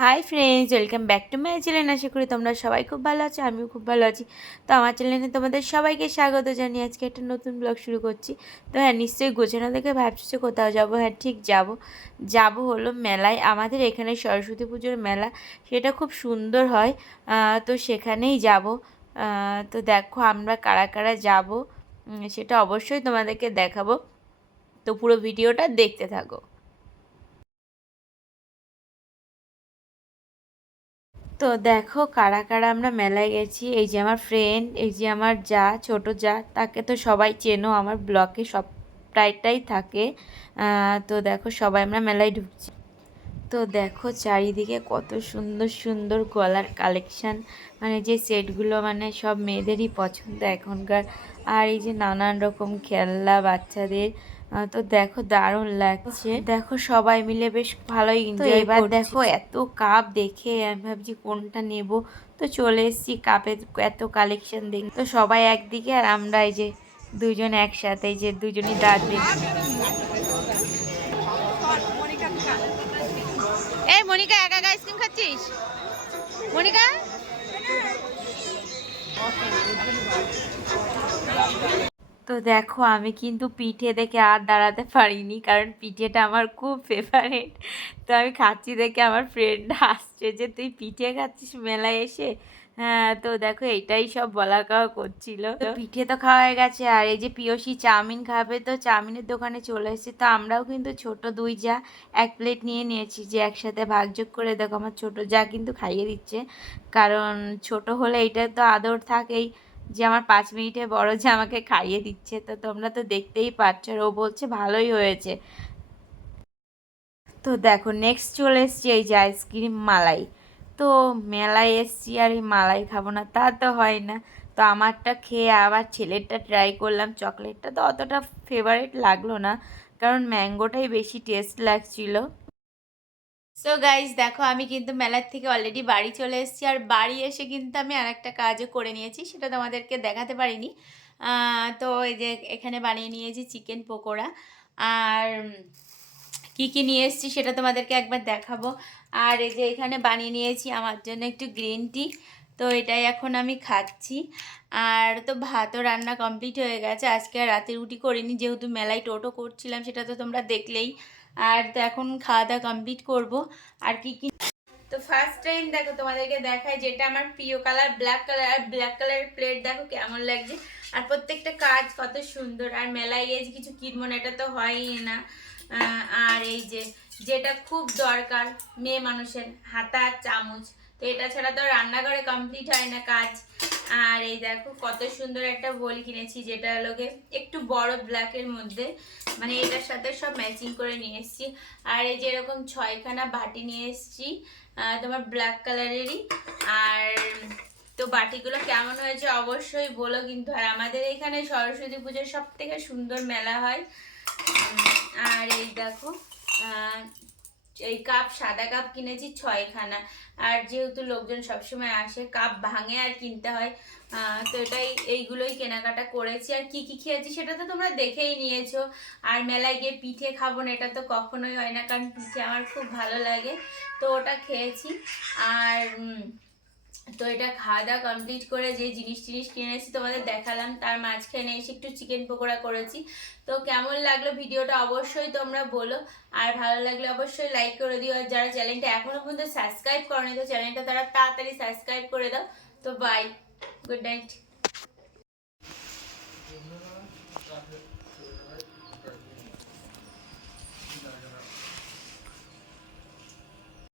Hi friends welcome back to my channel আশা করি তোমরা সবাই খুব ভালো আছো, আমিও খুব ভালো আছি। তো আমার চ্যানেলে তোমাদের সবাইকে স্বাগত জানিয়ে আজকে একটা নতুন ব্লগ শুরু করছি। তো হ্যাঁ নিশ্চয়ই গোছানো দেখে ভাবছি যে কোথাও যাব? হ্যাঁ ঠিক যাব। যাব হলো মেলায়। আমাদের এখানে সরস্বতী পুজোর মেলা, সেটা খুব সুন্দর হয়। তো সেখানেই যাব। তো দেখো আমরা কারা কারা যাব সেটা অবশ্যই তোমাদেরকে দেখাবো। তো পুরো ভিডিওটা দেখতে থাকো। তো দেখো কারা কারা আমরা মেলায় গেছি। এই যে আমার ফ্রেন্ড এই যে আমার যা, ছোট যা, তাকে তো সবাই চেনো, আমার ব্লকে সব প্রায়টাই থাকে। তো দেখো সবাই আমরা মেলায় ঢুকছি। তো দেখো চারিদিকে কত সুন্দর সুন্দর গলার কালেকশান মানে যে সেটগুলো মানে সব মেয়েদেরই পছন্দ এখনকার। আর এই যে নানান রকম খেলনা বাচ্চাদের তো দেখো দারুণ লাগছে। দেখো সবাই মিলে বেশ ভালোই এনজয় এবার দেখো এত কাপ দেখে আমি ভাবছি কোনটা নেব। তো চলে এসেছি কাপের এত কালেকশন দেখি তো সবাই একদিকে আর আমরা এই যে দুজন একসাথে এই যে দুজনই এই মনিকা একা একা আইসক্রিম খাচ্ছিস? মনিকা? তো দেখো আমি কিন্তু পিঠে দেখে আর দাঁড়াতে পারিনি, কারণ পিঠেটা আমার খুব ফেভারেট তো আমি খাচ্ছি দেখে আমার ফ্রেন্ড আসছে যে, তুই পিঠে খাচ্ছিস মেলায় এসে? হ্যাঁ তো দেখো এটাই সব বলা কাওয়া করছিল। তো পিঠে তো খাওয়া হয়ে গেছে, আর এই যে পিয়সী চাউমিন খাবে, তো চাউমিনের দোকানে চলে এসেছে। তো আমরাও কিন্তু ছোট দুই যা, এক প্লেট নিয়ে নিয়েছি যে একসাথে ভাগযোগ করে দেখো আমার ছোট যা কিন্তু খাইয়ে দিচ্ছে। কারণ ছোট হলে এটা তো আদর থাকেই। যে আমার পাঁচ মিনিটে বড় যে আমাকে খাইয়ে দিচ্ছে, তো তোমরা তো দেখতেই পাচ্ছ ও বলছে ভালোই হয়েছে। তো দেখো নেক্সট চলে এসছি এই যে আইসক্রিম মালাই। তো মেলায় এসছি আর এই মালাই খাব না, তা তো হয় না। তো আমারটা খেয়ে আবার ছেলেরটা ট্রাই করলাম, চকলেটটা তো অতটা ফেভারিট লাগল না, কারণ ম্যাঙ্গোটাই বেশি টেস্ট লাগছিল। সো গাইজ দেখো, আমি কিন্তু মেলার থেকে অলরেডি বাড়ি চলে এসেছি। আর বাড়ি এসে কিন্তু আমি আর একটা কাজও করে নিয়েছি, সেটা তোমাদেরকে দেখাতে পারিনি। তো এই যে এখানে বানিয়ে নিয়েছি চিকেন পকোড়া। আর কি কি নিয়ে এসেছি সেটা তোমাদেরকে একবার দেখাবো। আর এই যে এখানে বানিয়ে নিয়েছি আমার জন্য একটু গ্রিন টি তো এটাই এখন আমি খাচ্ছি। আর তো ভাতও রান্না কমপ্লিট হয়ে গেছে। আজকে আর রাতে রুটি করিনি, যেহেতু মেলায় টোটো করছিলাম, সেটা তো তোমরা দেখলেই। আর তো এখন খাওয়া দাওয়া কমপ্লিট করব। আর কি কি তো ফার্স্ট টাইম দেখো তোমাদেরকে দেখায় যেটা আমার প্রিয় কালার ব্ল্যাক কালার আর ব্ল্যাক কালারের প্লেট দেখো কেমন লাগছে। আর প্রত্যেকটা কাজ কত সুন্দর। আর মেলায় যে কিছু কিনবো না, এটা তো হয়ই না। আর এই যে, যেটা খুব দরকার মেয়ে মানুষের হাতা চামচ। তো এটা ছাড়া তো রান্নাঘরে কমপ্লিট হয় না কাজ। আর এই দেখো কত সুন্দর একটা বোল কিনেছি, যেটা লোকে একটু বড় ব্ল্যাকের মধ্যে। মানে এটার সাথে সব ম্যাচিং করে নিয়ে এসেছি। আর এই যে এরকম ছয়খানা বাটি নিয়ে এসেছি তোমার ব্ল্যাক কালারেরই আর তো বাটিগুলো কেমন হয়েছে অবশ্যই বলো কিন্তু। আর আমাদের এখানে সরস্বতী পুজোর সব থেকে সুন্দর মেলা হয়। আর এই দেখো এই কাপ, সাদা কাপ কিনেছি, ছয়খানা। আর যেহেতু লোকজন সবসময় আসে, কাপ ভাঙে আর কিনতে হয় তো এটাই, এইগুলোই কেনাকাটা করেছি। আর কি কি খেয়েছি সেটা তো তোমরা দেখেই নিয়েছো। আর মেলায় গিয়ে পিঠে খাব না, এটা তো কখনোই হয় না, কারণ পিঠে আমার খুব ভালো লাগে। তো ওটা খেয়েছি। আর তো এটা খাওয়া দাওয়া কমপ্লিট করে যে জিনিস টিনিস কিনেছি তোমাদের দেখালাম, তার মাঝখানে এসে একটু চিকেন পকোড়া করেছি। তো কেমন লাগল ভিডিওটা অবশ্যই তোমরা বলো, আর ভালো লাগলে অবশ্যই লাইক করে দিও, আর যারা চ্যানেলটা এখনও পর্যন্ত সাবস্ক্রাইব করনি, তো চ্যানেলটা তারা তাড়াতাড়ি সাবস্ক্রাইব করে দাও। তো বাই গুড নাইট